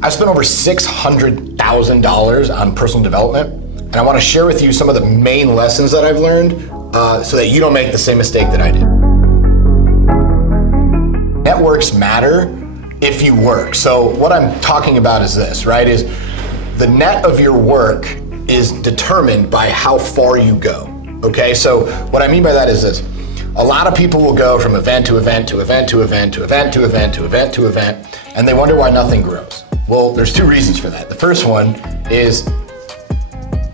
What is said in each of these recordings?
I spent over $600,000 on personal development, and I want to share with you some of the main lessons that I've learned so that you don't make the same mistake that I did. Networks matter if you work. So what I'm talking about is this, right? Is the net of your work is determined by how far you go, okay? So what I mean by that is this. A lot of people will go from event to event to event to event to event to event to event to event, and they wonder why nothing grows. Well, there's two reasons for that. The first one is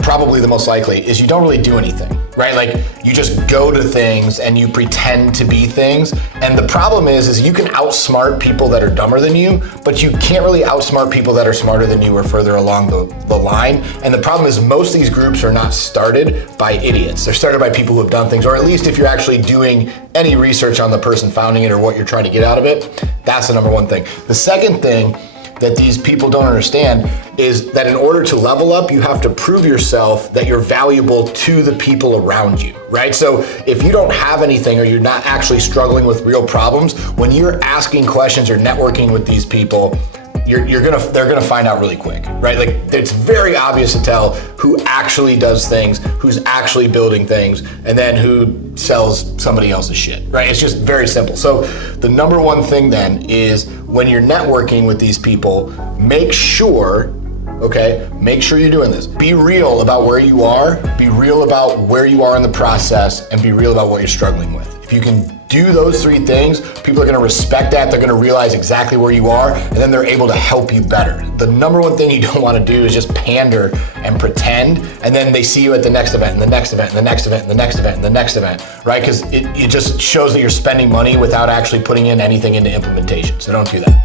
probably the most likely is you don't really do anything, right? Like you just go to things and you pretend to be things. And the problem is you can outsmart people that are dumber than you, but you can't really outsmart people that are smarter than you or further along the line. And the problem is most of these groups are not started by idiots. They're started by people who have done things, or at least if you're actually doing any research on the person founding it or what you're trying to get out of it, that's the number one thing. The second thing that these people don't understand is that in order to level up, you have to prove yourself that you're valuable to the people around you, right? So if you don't have anything or you're not actually struggling with real problems, when you're asking questions or networking with these people, they're gonna find out really quick, right? Like it's very obvious to tell who actually does things, who's actually building things, and then who sells somebody else's shit, right? It's just very simple. So the number one thing then is when you're networking with these people, make sure you're doing this. Be real about where you are, be real about where you are in the process, and be real about what you're struggling with. If you can do those three things, people are gonna respect that, they're gonna realize exactly where you are, and then they're able to help you better. The number one thing you don't wanna do is just pander and pretend, and then they see you at the next event, and the next event, and the next event, and the next event, and the next event, right? Because it just shows that you're spending money without actually putting in anything into implementation, so don't do that.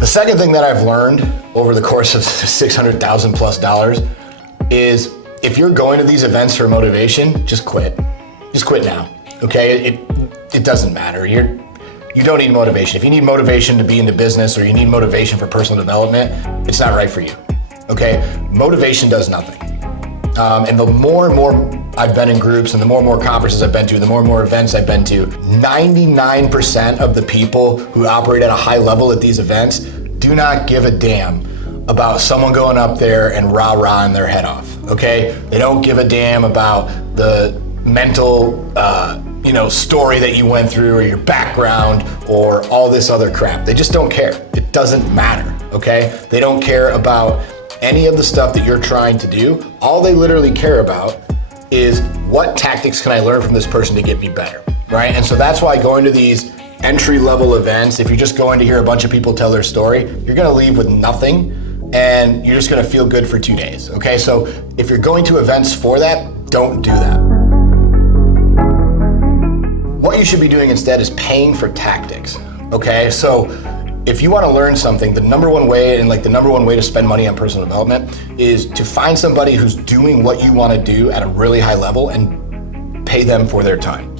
The second thing that I've learned over the course of $600,000 plus is if you're going to these events for motivation, just quit. Just quit now, okay? It doesn't matter. You don't need motivation. If you need motivation to be into business or you need motivation for personal development, it's not right for you, okay? Motivation does nothing. And the more and more I've been in groups and the more and more conferences I've been to, the more and more events I've been to, 99% of the people who operate at a high level at these events do not give a damn about someone going up there and rah-rahing their head off, okay? They don't give a damn about the mental story that you went through or your background or all this other crap. They just don't care. It doesn't matter, okay? They don't care about any of the stuff that you're trying to do. All they literally care about is what tactics can I learn from this person to get me better, right? And so that's why going to these entry-level events, if you're just going to hear a bunch of people tell their story, you're gonna leave with nothing and you're just gonna feel good for 2 days, okay? So if you're going to events for that, don't do that. What you should be doing instead is paying for tactics, okay? So if you wanna learn something, the number one way to spend money on personal development is to find somebody who's doing what you wanna do at a really high level and pay them for their time.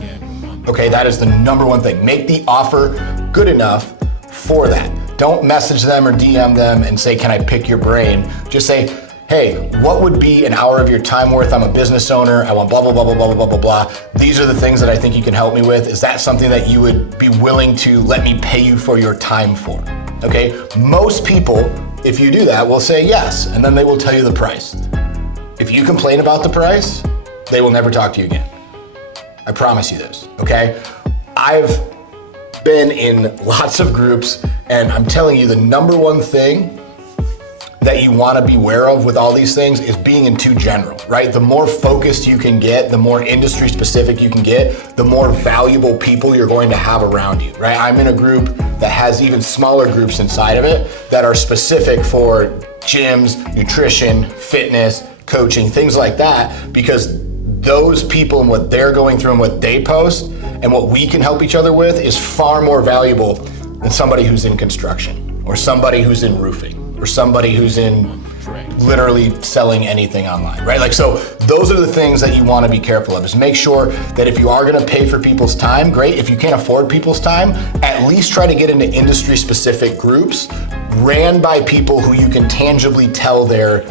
Okay, that is the number one thing. Make the offer good enough for that. Don't message them or DM them and say, can I pick your brain? Just say, hey, what would be an hour of your time worth? I'm a business owner, I want blah, blah, blah, blah, blah, blah, blah, blah. These are the things that I think you can help me with. Is that something that you would be willing to let me pay you for your time for? Okay, most people, if you do that, will say yes, and then they will tell you the price. If you complain about the price, they will never talk to you again. I promise you this, okay? I've been in lots of groups, and I'm telling you the number one thing that you want to be aware of with all these things is being in too general, right? The more focused you can get, the more industry specific you can get, the more valuable people you're going to have around you, right? I'm in a group that has even smaller groups inside of it that are specific for gyms, nutrition, fitness, coaching, things like that, because those people and what they're going through and what they post and what we can help each other with is far more valuable than somebody who's in construction or somebody who's in roofing or somebody who's in literally selling anything online, right? Like, so those are the things that you want to be careful of, is make sure that if you are going to pay for people's time, great. If you can't afford people's time, at least try to get into industry specific groups ran by people who you can tangibly tell they're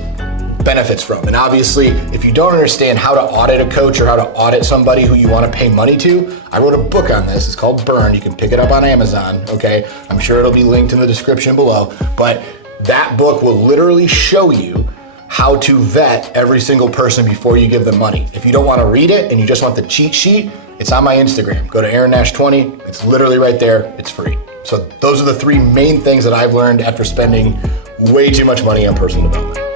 benefits from. And obviously, if you don't understand how to audit a coach or how to audit somebody who you want to pay money to, I wrote a book on this. It's called Burn. You can pick it up on Amazon, okay? I'm sure it'll be linked in the description below. But that book will literally show you how to vet every single person before you give them money. If you don't want to read it and you just want the cheat sheet, it's on my Instagram. Go to Aaron Nash 20. It's literally right there. It's free. So those are the 3 main things that I've learned after spending way too much money on personal development.